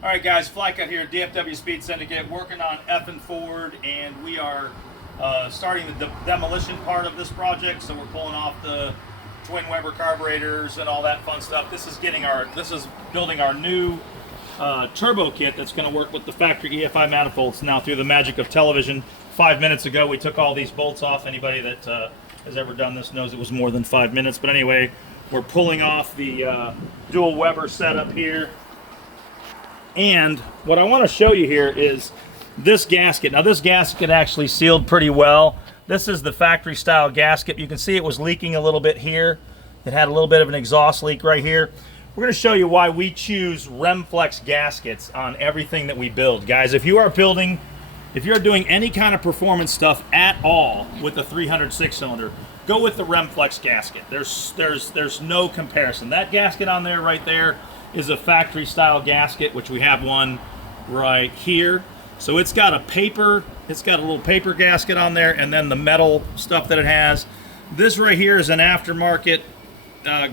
All right, guys, Flycut here, DFW Speed Syndicate, working on F and Ford, and we are starting the demolition part of this project. So we're pulling off the twin Weber carburetors and all that fun stuff. This is building our new turbo kit that's going to work with the factory EFI manifolds. Now, through the magic of television, 5 minutes ago we took all these bolts off. Anybody that has ever done this knows it was more than 5 minutes. But anyway, we're pulling off the dual Weber setup here. And what I want to show you here is this gasket. Now, this gasket actually sealed pretty well. This is the factory style gasket. You can see it was leaking a little bit here. It had a little bit of an exhaust leak right here. We're going to show you why we choose Remflex gaskets on everything that we build. Guys, if you're doing any kind of performance stuff at all with the 306 cylinder, go with the Remflex gasket. There's no comparison. That gasket on there right there is a factory style gasket, which we have one right here. So it's got a little paper gasket on there, and then the metal stuff that it has. This right here is an aftermarket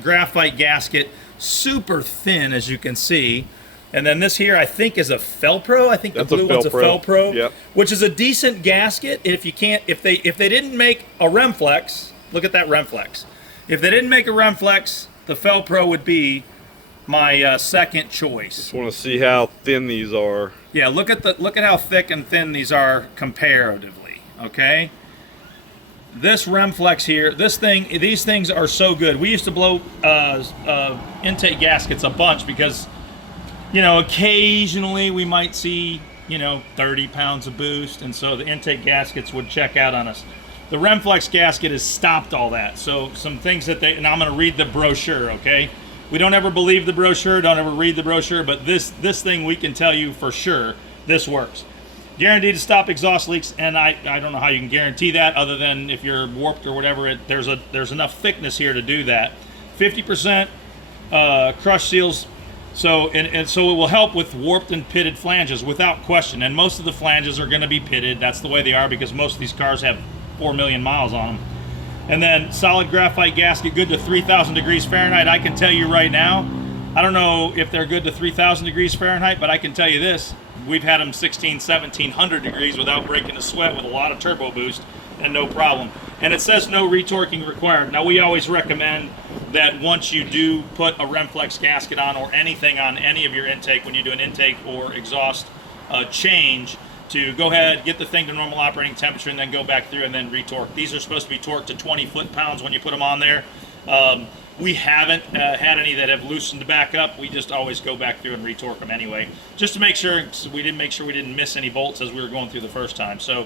graphite gasket, super thin, as you can see. And then this here, I think, is a Felpro. I think the blue one's a Felpro, yep. Which is a decent gasket. If they didn't make a Remflex, look at that Remflex. If they didn't make a Remflex, the Felpro would be my second choice. Just want to see how thin these are. Yeah, look at how thick and thin these are comparatively. Okay. This Remflex here, these things are so good. We used to blow intake gaskets a bunch because, occasionally we might see 30 pounds of boost, and so the intake gaskets would check out on us. The Remflex gasket has stopped all that. So some things and I'm going to read the brochure. Okay. We don't ever believe the brochure, don't ever read the brochure, but this thing we can tell you for sure, this works. Guaranteed to stop exhaust leaks, and I don't know how you can guarantee that other than if you're warped or whatever. There's enough thickness here to do that. 50% crush seals, so it will help with warped and pitted flanges without question. And most of the flanges are going to be pitted. That's the way they are because most of these cars have 4 million miles on them. And then solid graphite gasket, good to 3,000 degrees Fahrenheit. I can tell you right now, I don't know if they're good to 3,000 degrees Fahrenheit, but I can tell you this, we've had them 1,1700 degrees without breaking a sweat with a lot of turbo boost and no problem. And it says no retorquing required. Now, we always recommend that once you do put a Remflex gasket on or anything on any of your intake, when you do an intake or exhaust change, to go ahead, get the thing to normal operating temperature, and then go back through and then retorque. These are supposed to be torqued to 20 foot-pounds when you put them on there. We haven't had any that have loosened back up. We just always go back through and retorque them anyway, just to make sure we didn't miss any bolts as we were going through the first time. So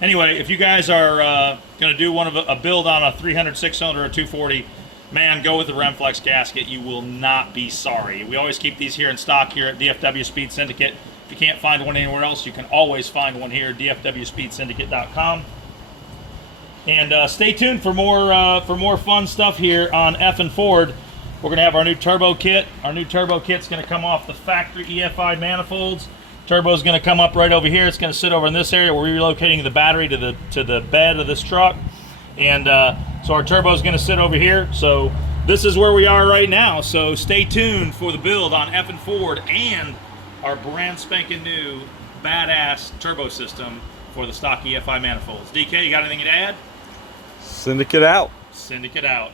anyway, if you guys are going to do a build on a 306 cylinder or 240, man, go with the Remflex gasket. You will not be sorry. We always keep these here in stock here at DFW Speed Syndicate. If you can't find one anywhere else, you can always find one here at dfwspeedsyndicate.com. And stay tuned for more fun stuff here on F and Ford. We're going to have our new turbo kit. Our new turbo kit's going to come off the factory EFI manifolds. Turbo's going to come up right over here. It's going to sit over in this area. We're relocating the battery to the bed of this truck. And so our turbo's going to sit over here. So this is where we are right now. So stay tuned for the build on F and Ford and our brand spanking new badass turbo system for the stock EFI manifolds. DK, you got anything to add? Syndicate out. Syndicate out.